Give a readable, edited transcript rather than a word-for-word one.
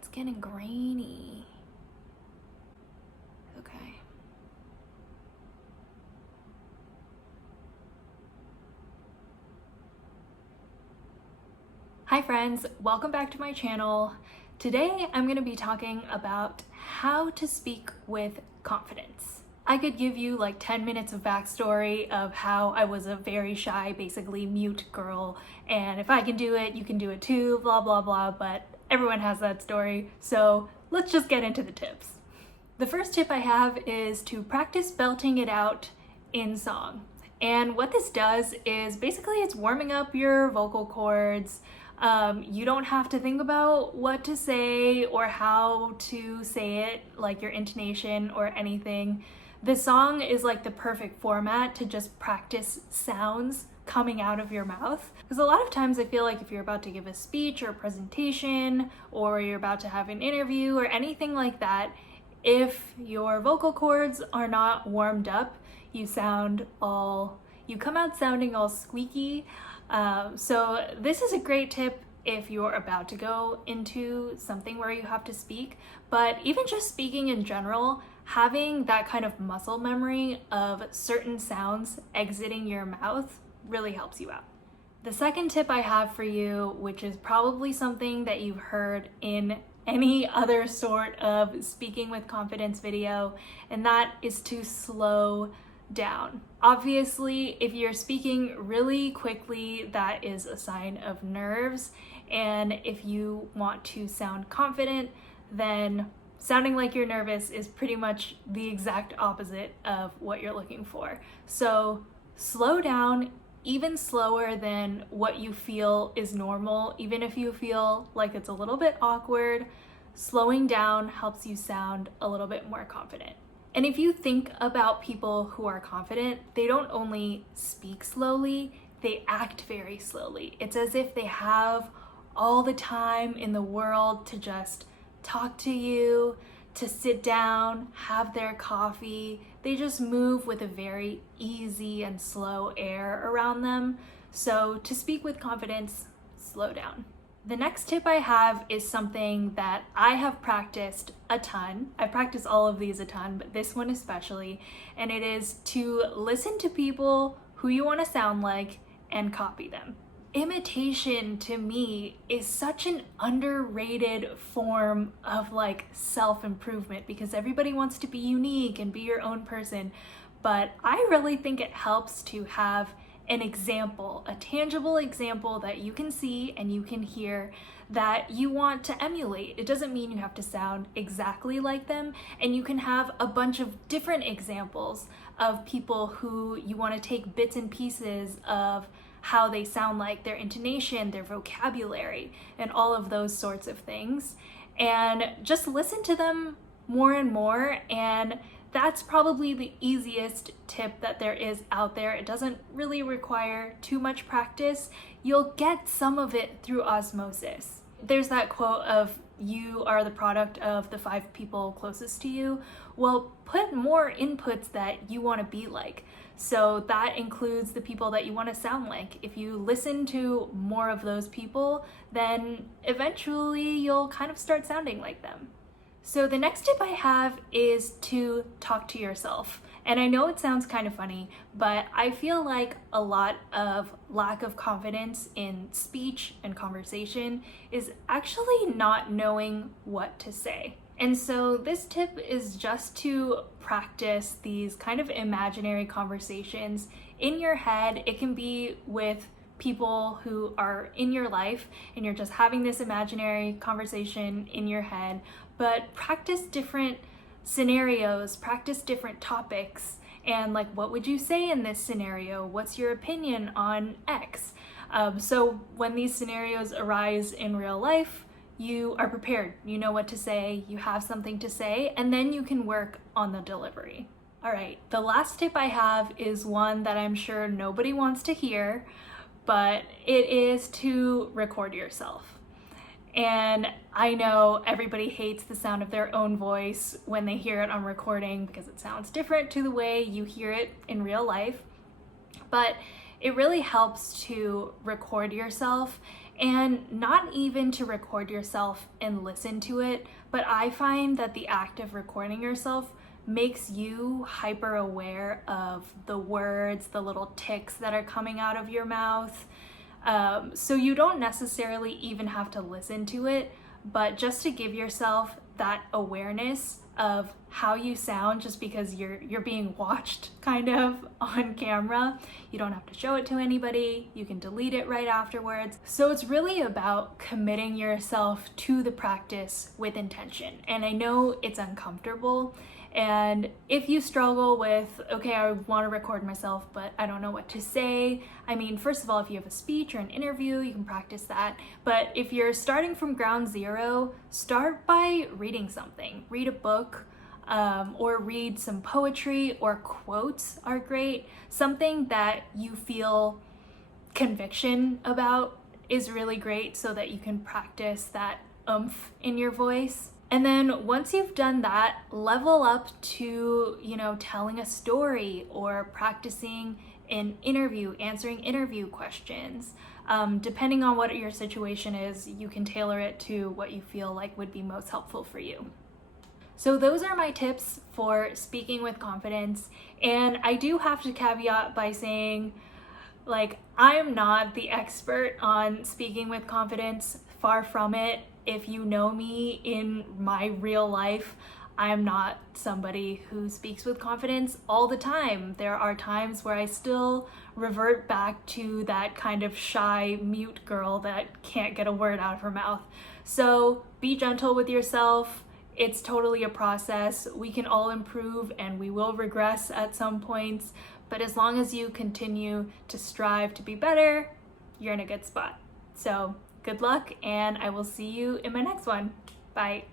it's getting grainy. Okay. Hi friends, welcome back to my channel. Today I'm going to be talking about how to speak with confidence. I could give you like 10 minutes of backstory of how I was a very shy, basically mute girl, and if I can do it, you can do it too, blah blah blah, but everyone has that story, so let's just get into the tips. The first tip I have is to practice belting it out in song. And what this does is basically it's warming up your vocal cords. You don't have to think about what to say or how to say it, like your intonation or anything. The song is like the perfect format to just practice sounds coming out of your mouth. Because a lot of times I feel like if you're about to give a speech or a presentation or you're about to have an interview or anything like that, if your vocal cords are not warmed up, you come out sounding all squeaky. So this is a great tip if you're about to go into something where you have to speak, but even just speaking in general, having that kind of muscle memory of certain sounds exiting your mouth really helps you out. The second tip I have for you, which is probably something that you've heard in any other sort of speaking with confidence video, and that is to slow down. Obviously, if you're speaking really quickly, that is a sign of nerves, and if you want to sound confident, then sounding like you're nervous is pretty much the exact opposite of what you're looking for. So slow down even slower than what you feel is normal. Even if you feel like it's a little bit awkward, slowing down helps you sound a little bit more confident. And if you think about people who are confident, they don't only speak slowly, they act very slowly. It's as if they have all the time in the world to just talk to you, to sit down, have their coffee. They just move with a very easy and slow air around them. So to speak with confidence, slow down. The next tip I have is something that I have practiced a ton. I've practiced all of these a ton, but this one especially, and it is to listen to people who you want to sound like and copy them. Imitation to me is such an underrated form of like self-improvement because everybody wants to be unique and be your own person, but I really think it helps to have an example, a tangible example that you can see and you can hear that you want to emulate. It doesn't mean you have to sound exactly like them, and you can have a bunch of different examples of people who you want to take bits and pieces of how they sound like, their intonation, their vocabulary, and all of those sorts of things. And just listen to them more and more, and that's probably the easiest tip that there is out there. It doesn't really require too much practice. You'll get some of it through osmosis. There's that quote of, you are the product of the 5 people closest to you. Well, put more inputs that you want to be like. So that includes the people that you want to sound like. If you listen to more of those people, then eventually you'll kind of start sounding like them. So the next tip I have is to talk to yourself. And I know it sounds kind of funny, but I feel like a lot of lack of confidence in speech and conversation is actually not knowing what to say. And so this tip is just to practice these kind of imaginary conversations in your head. It can be with people who are in your life and you're just having this imaginary conversation in your head, but practice different scenarios, practice different topics, and like, what would you say in this scenario? What's your opinion on X? So when these scenarios arise in real life, you are prepared, you know what to say, you have something to say, and then you can work on the delivery. All right, the last tip I have is one that I'm sure nobody wants to hear, but it is to record yourself. And I know everybody hates the sound of their own voice when they hear it on recording because it sounds different to the way you hear it in real life, but it really helps to record yourself And not even to record yourself and listen to it, but I find that the act of recording yourself makes you hyper aware of the words, the little ticks that are coming out of your mouth. So you don't necessarily even have to listen to it, but just to give yourself that awareness of how you sound, just because you're being watched kind of on camera. You don't have to show it to anybody. You can delete it right afterwards. So it's really about committing yourself to the practice with intention. And I know it's uncomfortable. And if you struggle with, okay, I want to record myself, but I don't know what to say. I mean, first of all, if you have a speech or an interview, you can practice that. But if you're starting from ground zero, start by reading something. Read a book, or read some poetry, or quotes are great. Something that you feel conviction about is really great so that you can practice that oomph in your voice. And then once you've done that, level up to, telling a story or practicing an interview, answering interview questions. Depending on what your situation is, you can tailor it to what you feel like would be most helpful for you. So those are my tips for speaking with confidence. And I do have to caveat by saying, I am not the expert on speaking with confidence, far from it. If you know me in my real life, I am not somebody who speaks with confidence all the time. There are times where I still revert back to that kind of shy, mute girl that can't get a word out of her mouth. So be gentle with yourself. It's totally a process. We can all improve and we will regress at some points, but as long as you continue to strive to be better, you're in a good spot. So good luck, and I will see you in my next one. Bye.